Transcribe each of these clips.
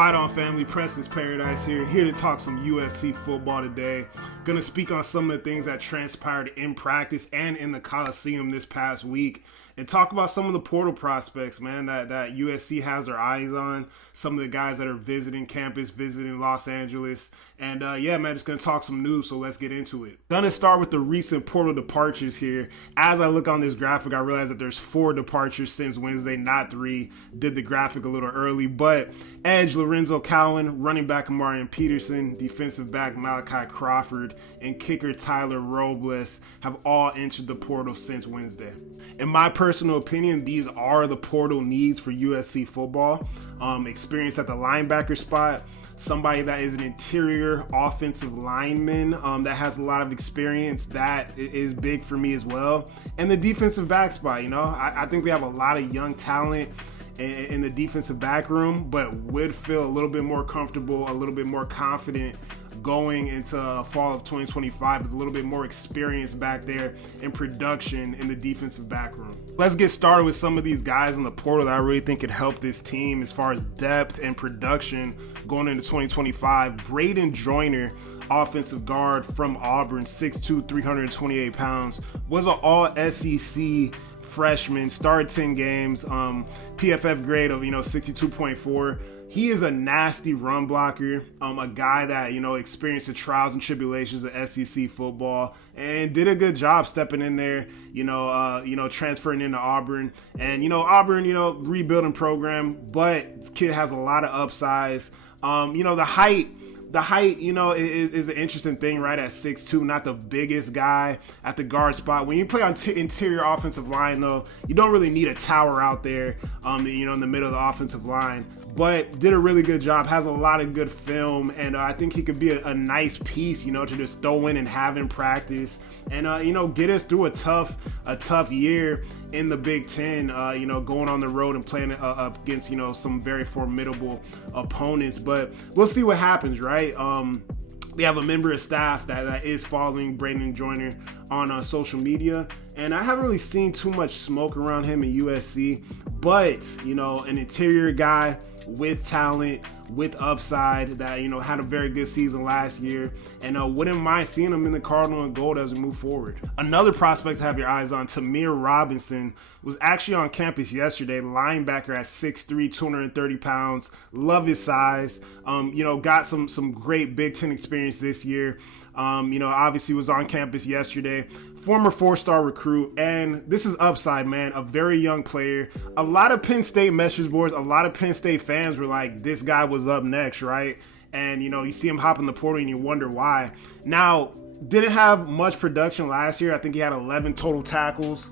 Fight on family, Preston's Paradise here to talk some USC football today. Gonna speak on some of the things that transpired in practice and in the Coliseum this past week, and talk about some of the portal prospects, man, that USC has their eyes on. Some of the guys that are visiting campus, visiting Los Angeles, and yeah, man, just gonna talk some news, so let's get into it. Gonna start with the recent portal departures here. As I look on this graphic, I realize that there's 4 departures since Wednesday, not 3. Did the graphic a little early, but edge Lorenzo Cowan, running back Amarian Peterson, defensive back Malachi Crawford, and kicker Tyler Robles have all entered the portal since Wednesday. In my personal opinion, these are the portal needs for USC football. Experience at the linebacker spot, somebody that is an interior offensive lineman that has a lot of experience, that is big for me as well. And the defensive back spot, I think we have a lot of young talent in the defensive back room, but would feel a little bit more comfortable, a little bit more confident going into fall of 2025 with a little bit more experience back there in production in the defensive back room. Let's get started with some of these guys in the portal that I really think could help this team as far as depth and production going into 2025. Braden Joyner, offensive guard from Auburn, 6'2", 328 pounds, was an all-SEC freshman, started 10 games, PFF grade of 62.4. He is a nasty run blocker, a guy that experienced the trials and tribulations of SEC football and did a good job stepping in there, transferring into Auburn. And Auburn, rebuilding program, but this kid has a lot of upsides. The height, is an interesting thing, right? At 6'2", not the biggest guy at the guard spot. When you play on interior offensive line, though, you don't really need a tower out there, in the middle of the offensive line. But did a really good job, has a lot of good film, and I think he could be a nice piece, to just throw in and have in practice, and get us through a tough year in the Big Ten. Going on the road and playing up against some very formidable opponents. But we'll see what happens, right? We have a member of staff that is following Braden Joyner on social media, and I haven't really seen too much smoke around him in USC. But an interior guy with talent, with upside, that had a very good season last year, and wouldn't mind seeing him in the Cardinal and Gold as we move forward. Another prospect to have your eyes on, Tamir Robinson, was actually on campus yesterday. Linebacker at 6'3", 230 pounds. Love his size. Got some great Big Ten experience this year. Obviously was on campus yesterday. Former 4-star recruit, and this is upside, man. A very young player. A lot of Penn State message boards, a lot of Penn State fans were like, this guy was up next, right? And, you see him hop in the portal and you wonder why. Now, didn't have much production last year. I think he had 11 total tackles,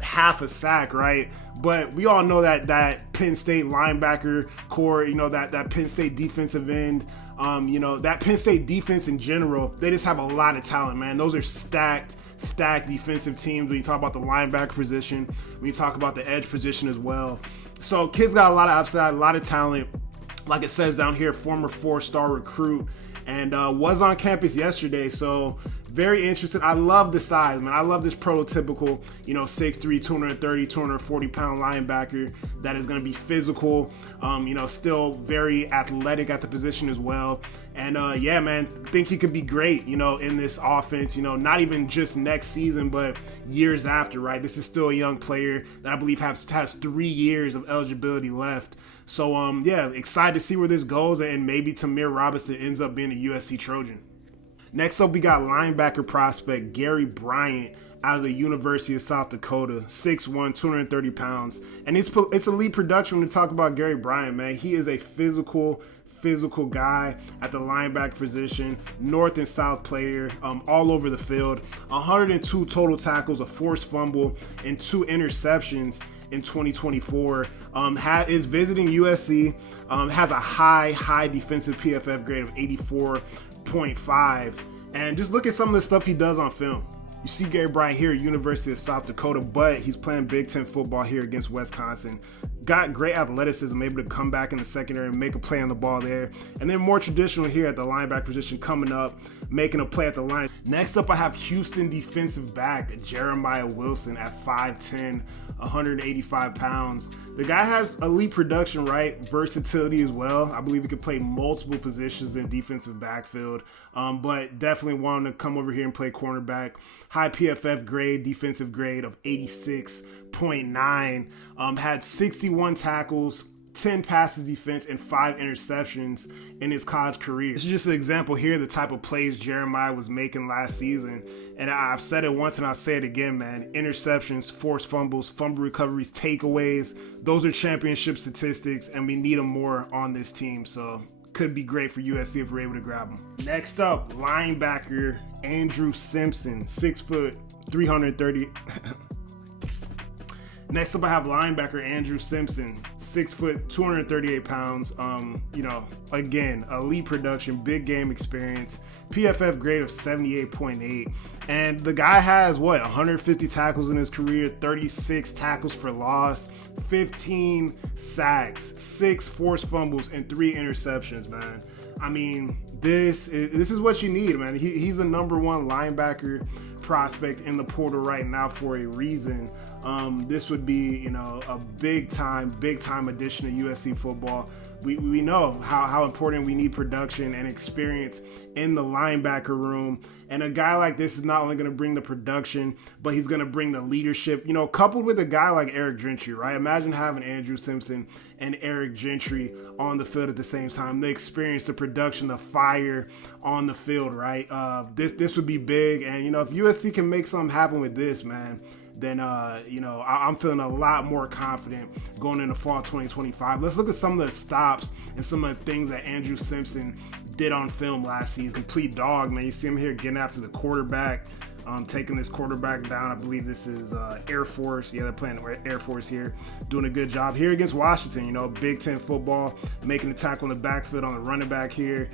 half a sack, right? But we all know that Penn State linebacker core, that Penn State defensive end, that Penn State defense in general, they just have a lot of talent, man. Those are stacked defensive teams when you talk about the linebacker position, when you talk about the edge position as well. So kids got a lot of upside, a lot of talent. Like it says down here, former 4-star recruit, and was on campus yesterday. So very interesting. I love the size, man. I love this prototypical, 6'3", 230, 240 pound linebacker that is going to be physical, still very athletic at the position as well. And yeah, man, think he could be great, in this offense, not even just next season, but years after, right? This is still a young player that I believe has 3 years of eligibility left. So, yeah, excited to see where this goes, and maybe Tamir Robinson ends up being a USC Trojan. Next up, we got linebacker prospect Gary Bryant out of the University of South Dakota, 6'1", 230 pounds. And it's elite production when we talk about Gary Bryant, man. He is a physical guy at the linebacker position, north and south player, all over the field. 102 total tackles, a forced fumble, and 2 interceptions in 2024. Is visiting USC, has a high defensive PFF grade of 84.5, and just look at some of the stuff he does on film. You see Gary Bryant here at University of South Dakota, but he's playing Big Ten football here against Wisconsin. got great athleticism, able to come back in the secondary and make a play on the ball there. And then more traditional here at the linebacker position, coming up, making a play at the line. Next up, I have Houston defensive back Jeremiah Wilson at 5'10", 185 pounds. The guy has elite production, right? Versatility as well. I believe he could play multiple positions in defensive backfield, but definitely wanting to come over here and play cornerback. High PFF grade, defensive grade of 86.9. Had 61 tackles, 10 passes defense, and 5 interceptions in his college career. This is just an example here, the type of plays Jeremiah was making last season. And I've said it once and I'll say it again, man. Interceptions, forced fumbles, fumble recoveries, takeaways. Those are championship statistics, and we need them more on this team. So could be great for USC if we're able to grab them. Next up, linebacker Andrew Simpson, 6 foot, 330. Next up, I have linebacker Andrew Simpson, 6 foot, 238 pounds. Again, elite production, big game experience, PFF grade of 78.8. And the guy has 150 tackles in his career, 36 tackles for loss, 15 sacks, 6 forced fumbles, and 3 interceptions, man. I mean, this is what you need, man. He's the number 1 linebacker prospect in the portal right now for a reason. This would be, a big time addition to USC football. We know how important we need production and experience in the linebacker room. And a guy like this is not only going to bring the production, but he's going to bring the leadership, coupled with a guy like Eric Gentry, right? Imagine having Andrew Simpson and Eric Gentry on the field at the same time. The experience, the production, the fire on the field, right? This would be big. And, if USC can make something happen with this, man, then, I'm feeling a lot more confident going into fall 2025. Let's look at some of the stops and some of the things that Andrew Simpson did on film last season. Complete dog, man. You see him here getting after the quarterback, taking this quarterback down. I believe this is Air Force. Yeah, they're playing Air Force here. Doing a good job here against Washington. Big Ten football, making the tackle in the backfield on the running back here.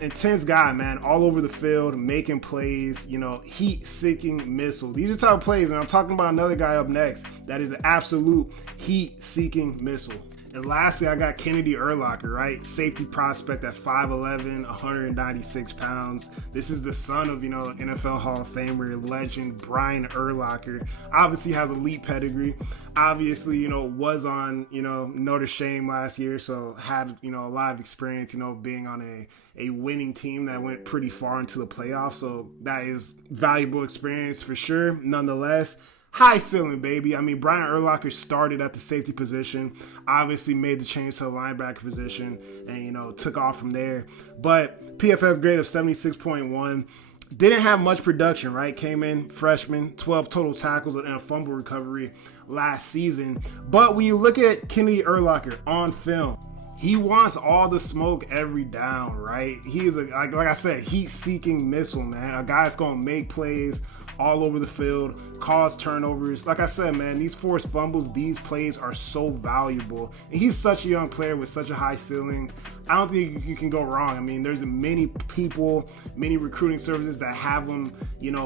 Intense guy, man, all over the field, making plays, heat-seeking missile. These are the type of plays, and I'm talking about another guy up next that is an absolute heat-seeking missile. And lastly, I got Kennedy Erlocker, right? Safety prospect at 5'11", 196 pounds. This is the son of, NFL Hall of Famer, legend Bryant Erlocker. Obviously has elite pedigree. Obviously, was on, Notre Dame last year, so had, a lot of experience, being on a winning team that went pretty far into the playoffs. So that is valuable experience for sure. Nonetheless, high ceiling, baby. I mean, Bryant Erlocker started at the safety position, obviously made the change to the linebacker position, and, took off from there. But PFF grade of 76.1. Didn't have much production, right? Came in freshman, 12 total tackles and a fumble recovery last season. But when you look at Kennedy Erlocker on film, he wants all the smoke every down, right? He is, like I said, heat-seeking missile, man. A guy that's going to make plays all over the field, cause turnovers. Like I said, man, these forced fumbles, these plays are so valuable. And he's such a young player with such a high ceiling. I don't think you can go wrong. I mean, there's many people, many recruiting services that have him,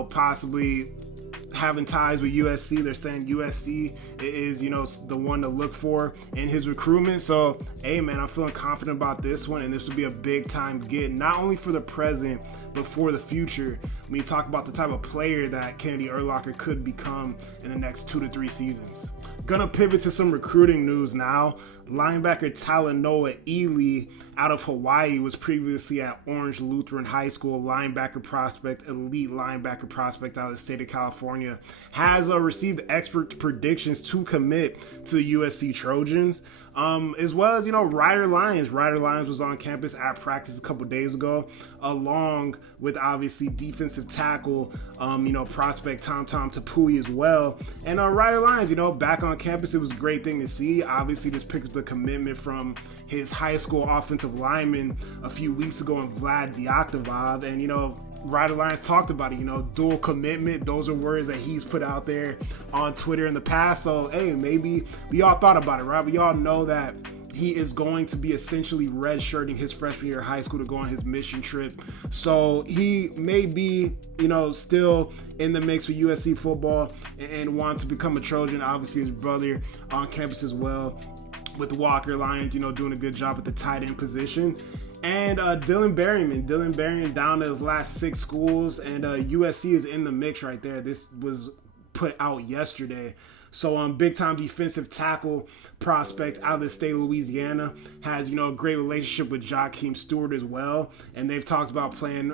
possibly having ties with USC. They're saying USC is, the one to look for in his recruitment. So, hey, man, I'm feeling confident about this one, and this would be a big time get, not only for the present, but for the future. When you talk about the type of player that Kennedy Erlocker could become in the next 2 to 3 seasons. Gonna pivot to some recruiting news now. Linebacker Talanoa Ely out of Hawaii was previously at Orange Lutheran High School. Linebacker prospect, elite linebacker prospect out of the state of California. Has received expert predictions to commit to USC Trojans. As well as, Ryder Lyons. Ryder Lyons was on campus at practice a couple days ago, along with obviously defensive tackle, prospect Tom Tapui as well. And Ryder Lyons, back on campus, it was a great thing to see. Obviously, just picked up the commitment from his high school offensive lineman a few weeks ago in Vlad Diaktivov. And, Ryder Lyons talked about it, dual commitment. Those are words that he's put out there on Twitter in the past. So, hey, maybe we all thought about it, right? We all know that he is going to be essentially redshirting his freshman year of high school to go on his mission trip. So he may be, still in the mix with USC football and want to become a Trojan. Obviously, his brother on campus as well. with the Walker Lions, doing a good job at the tight end position. And Dylan Berryman down to his last 6 schools, and USC is in the mix right there. This was put out yesterday. So big time defensive tackle prospect out of the state of Louisiana, has a great relationship with Jakeem Stewart as well, and they've talked about playing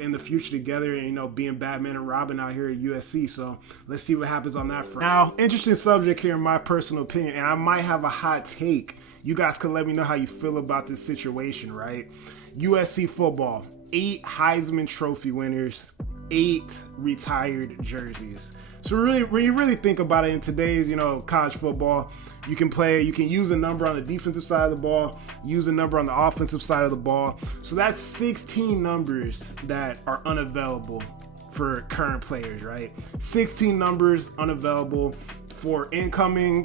in the future together, and being Batman and Robin out here at USC. So let's see what happens on that front. Now, interesting subject here in my personal opinion, and I might have a hot take. You guys can let me know how you feel about this situation, right? USC football, 8 Heisman Trophy winners, 8 retired jerseys. So when you really think about it, in today's, college football, you can use a number on the defensive side of the ball, use a number on the offensive side of the ball. So that's 16 numbers that are unavailable for current players, right? 16 numbers unavailable for incoming,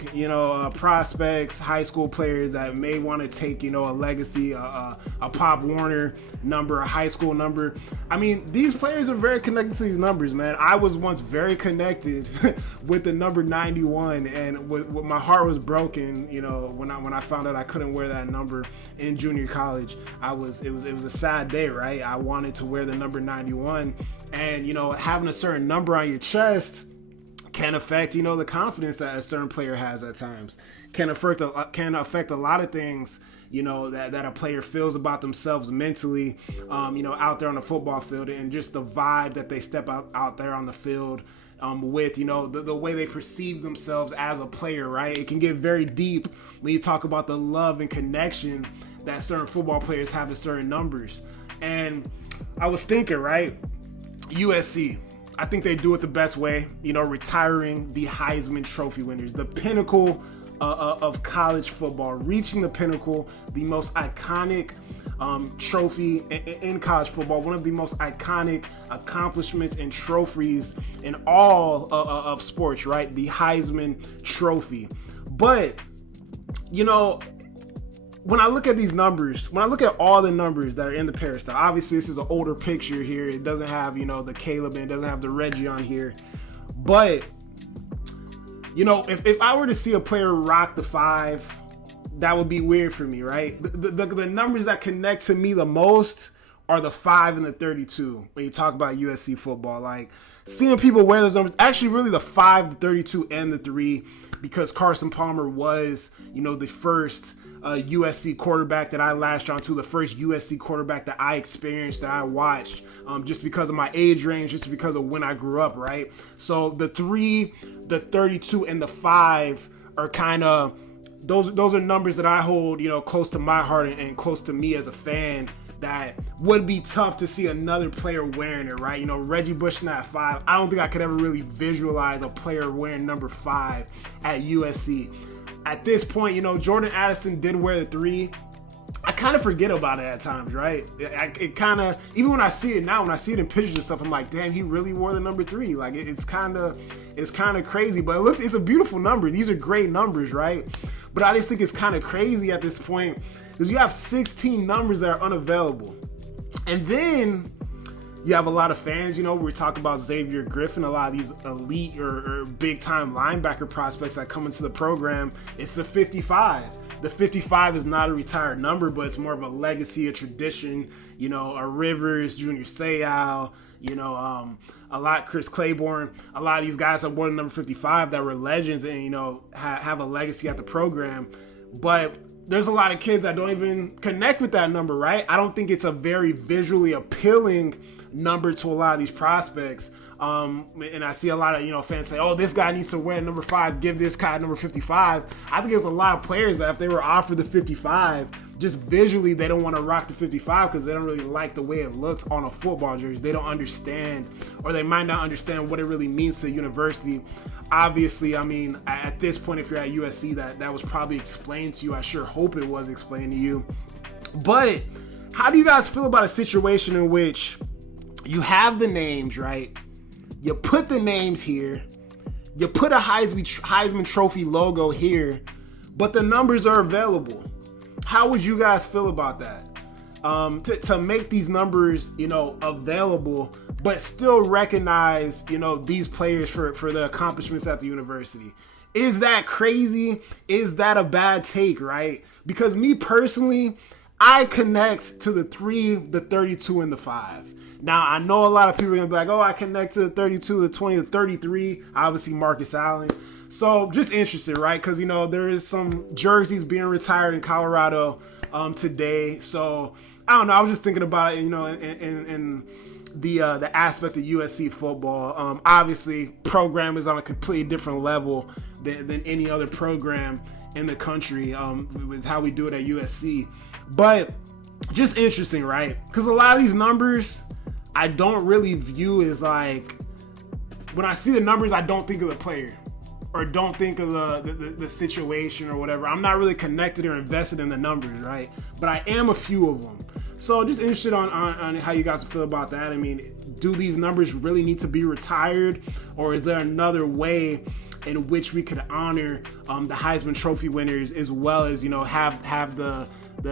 prospects, high school players that may want to take, a legacy, a Pop Warner number, a high school number. I mean, these players are very connected to these numbers, man. I was once very connected with the number 91, and my heart was broken, when I found out I couldn't wear that number in junior college. It was a sad day, right? I wanted to wear the number 91, and having a certain number on your chest can affect, the confidence that a certain player has at times. Can affect a lot of things, that a player feels about themselves mentally, out there on the football field, and just the vibe that they step out there on the field with, the way they perceive themselves as a player, right? It can get very deep when you talk about the love and connection that certain football players have to certain numbers. And I was thinking, right, USC, I think they do it the best way, retiring the Heisman Trophy winners, the pinnacle of college football, reaching the pinnacle, the most iconic trophy in college football, one of the most iconic accomplishments and trophies in all of sports, right? The Heisman Trophy. But, when I look at these numbers, when I look at all the numbers that are in the peristyle, obviously this is an older picture here. It doesn't have, the Caleb, and it doesn't have the Reggie on here. But, if I were to see a player rock the 5, that would be weird for me, right? The numbers that connect to me the most are the 5 and the 32 when you talk about USC football. Like, seeing people wear those numbers, actually really the 5, the 32, and the 3, because Carson Palmer was, the first USC quarterback that I latched onto, the first USC quarterback that I experienced, that I watched, just because of my age range, just because of when I grew up, right? So the 3, the 32, and the 5 are kind of, those are numbers that I hold, close to my heart and close to me as a fan, that would be tough to see another player wearing it, right? Reggie Bush in that 5, I don't think I could ever really visualize a player wearing number 5 at USC. At this point, Jordan Addison did wear the 3. I kind of forget about it at times, right? It kind of, even when I see it now, when I see it in pictures and stuff, I'm like, damn, he really wore the number 3. Like, it's kind of crazy, but it's a beautiful number. These are great numbers, right? But I just think it's kind of crazy at this point, because you have 16 numbers that are unavailable. And then you have a lot of fans, we talk about Xavier Griffin, a lot of these elite or big-time linebacker prospects that come into the program. It's the 55. The 55 is not a retired number, but it's more of a legacy, a tradition, a Rivers, Junior Seau, a lot, Chris Claiborne, a lot of these guys that wore the number 55 that were legends and, have a legacy at the program. But there's a lot of kids that don't even connect with that number, right? I don't think it's a very visually appealing number to a lot of these prospects. And I see a lot of, fans say, oh, this guy needs to wear number 5, give this guy number 55. I think there's a lot of players that if they were offered the 55, just visually, they don't want to rock the 55 because they don't really like the way it looks on a football jersey. They don't understand, or they might not understand what it really means to the university. Obviously, I mean, at this point, if you're at USC, that was probably explained to you. I sure hope it was explained to you. But how do you guys feel about a situation in which you have the names, right? You put the names here. You put a Heisman Trophy logo here, but the numbers are available. How would you guys feel about that? To make these numbers, available, but still recognize, these players for their accomplishments at the university. Is that crazy? Is that a bad take, right? Because me personally, I connect to the 3, the 32, and the 5. Now, I know a lot of people are going to be like, oh, I connect to the 32, the 20, the 33. Obviously, Marcus Allen. So, just interested, right? Because, there is some jerseys being retired in Colorado today. So, I don't know. I was just thinking about it, in the aspect of USC football. Obviously, program is on a completely different level than any other program in the country with how we do it at USC. But just interesting, right? Because a lot of these numbers I don't really view as like, when I see the numbers, I don't think of the player or don't think of the situation or whatever. I'm not really connected or invested in the numbers, right? But I am a few of them. So just interested on how you guys feel about that. I mean, do these numbers really need to be retired, or is there another way in which we could honor the Heisman Trophy winners, as well as have the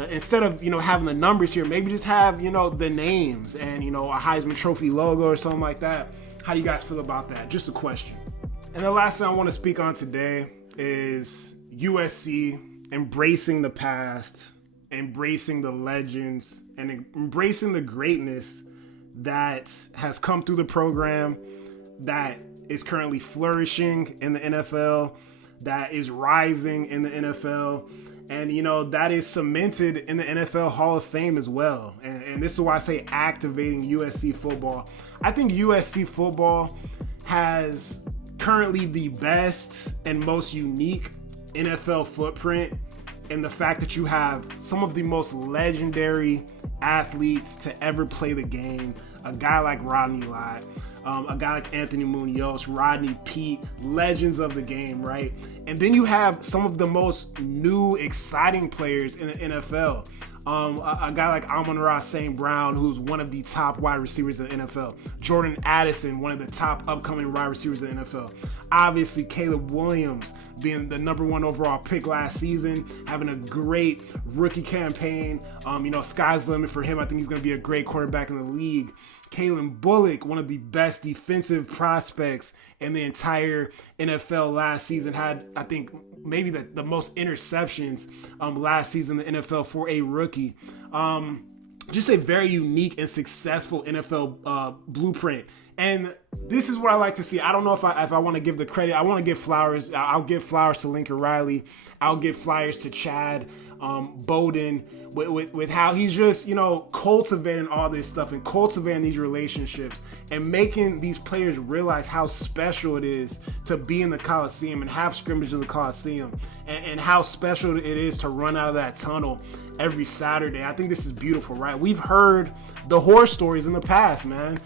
instead of having the numbers here, maybe just have the names and a Heisman Trophy logo or something like that. How do you guys feel about that? Just a question. And the last thing I want to speak on today is USC embracing the past, embracing the legends, and embracing the greatness that has come through the program, that is currently flourishing in the NFL, that is rising in the NFL, and that is cemented in the NFL Hall of Fame as well. And this is why I say activating USC football. I think USC football has currently the best and most unique NFL footprint in the fact that you have some of the most legendary athletes to ever play the game. A guy like Rodney Lott, a guy like Anthony Munoz, Rodney Peete, legends of the game, right? And then you have some of the most new, exciting players in the NFL. A guy like Amon-Ra St. Brown, who's one of the top wide receivers in the NFL. Jordan Addison, one of the top upcoming wide receivers in the NFL. Obviously, Caleb Williams being the number 1 overall pick last season, having a great rookie campaign. Sky's the limit for him. I think he's going to be a great quarterback in the league. Kalen Bullock, one of the best defensive prospects in the entire NFL last season, had, I think, maybe the most interceptions last season in the NFL for a rookie. Just a very unique and successful NFL blueprint. And this is what I like to see. I don't know if I want to give the credit. I want to give flowers. I'll give flowers to Lincoln Riley. I'll give flowers to Chad Bowden with how he's just, cultivating all this stuff and cultivating these relationships and making these players realize how special it is to be in the Coliseum and have scrimmage in the Coliseum and how special it is to run out of that tunnel every Saturday. I think this is beautiful, right? We've heard the horror stories in the past, man.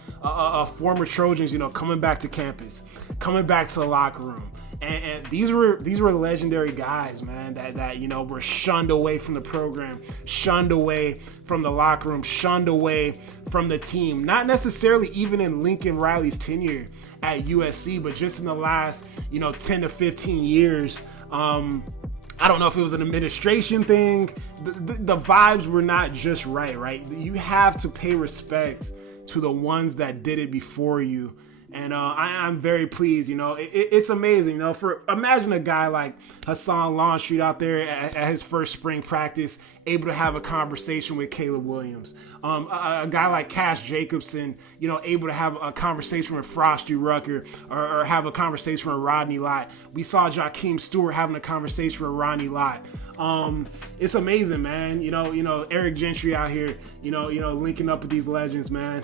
Former Trojans, coming back to campus, coming back to the locker room. And these were legendary guys, man, that were shunned away from the program, shunned away from the locker room, shunned away from the team. Not necessarily even in Lincoln Riley's tenure at USC, but just in the last, 10 to 15 years. I don't know if it was an administration thing. The vibes were not just right? You have to pay respect to the ones that did it before you. And I'm very pleased, it's amazing, imagine a guy like Hassan Longstreet out there at his first spring practice, able to have a conversation with Caleb Williams. A guy like Cash Jacobson, able to have a conversation with Frosty Rucker or have a conversation with Rodney Lott. We saw Jakeem Stewart having a conversation with Rodney Lott. It's amazing, man. Eric Gentry out here, linking up with these legends, man.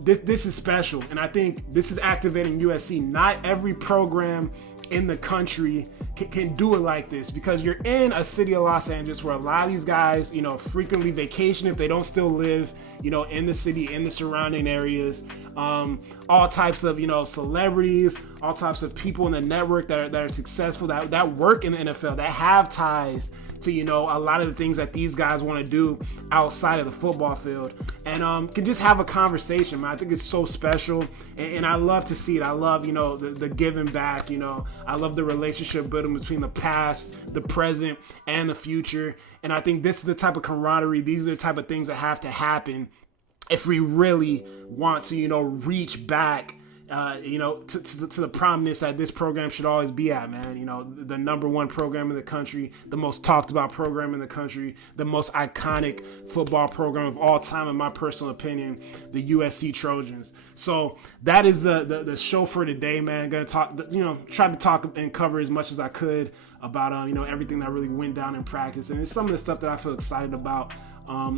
This is special, and I think this is activating USC. Not every program in the country can do it like this, because you're in a city of Los Angeles where a lot of these guys, frequently vacation if they don't still live, in the city, in the surrounding areas. All types of, celebrities, all types of people in the network that are successful, that work in the NFL, that have ties to, a lot of the things that these guys want to do outside of the football field, and can just have a conversation, man. I think it's so special, and I love to see it. I love, the giving back, I love the relationship building between the past, the present, and the future, and I think this is the type of camaraderie, these are the type of things that have to happen if we really want to, reach back to the prominence that this program should always be at, man. You know, the number one program in the country, the most talked about program in the country, the most iconic football program of all time, in my personal opinion, the USC Trojans. So that is the show for today, man. Gonna talk, try to talk and cover as much as I could about everything that really went down in practice, and it's some of the stuff that I feel excited about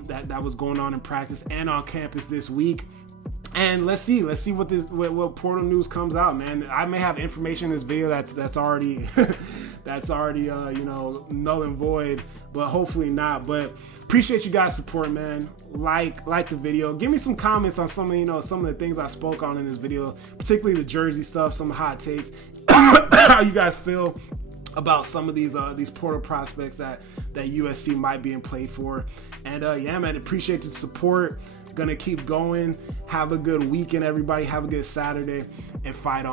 that was going on in practice and on campus this week. And let's see what portal news comes out, man. I may have information in this video that's already null and void, but hopefully not. But appreciate you guys' support, man. Like the video. Give me some comments on some of the things I spoke on in this video, particularly the jersey stuff, some hot takes, how you guys feel about some of these portal prospects that USC might be in play for. And yeah, man, appreciate the support. Gonna keep going. Have a good weekend, everybody. Have a good Saturday, and fight on.